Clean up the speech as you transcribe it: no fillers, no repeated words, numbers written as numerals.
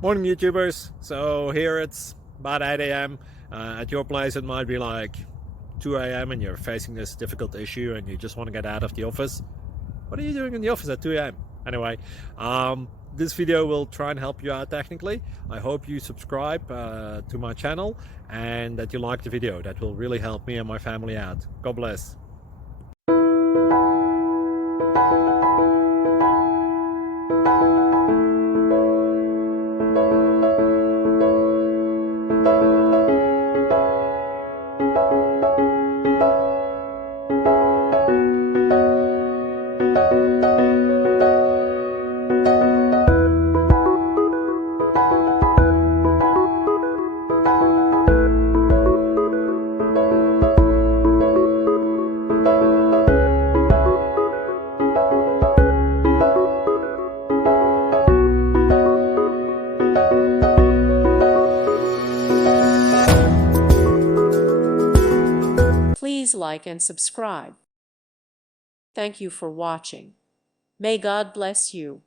Morning YouTubers. So here it's about 8 a.m. At your place it might be like 2 a.m. and you're facing this difficult issue and you just want to get out of the office. What are you doing in the office at 2 a.m.? Anyway, this video will try and help you out technically. I hope you subscribe to my channel and that you like the video. That will really help me and my family out. God bless. Please like and subscribe. Thank you for watching. May God bless you.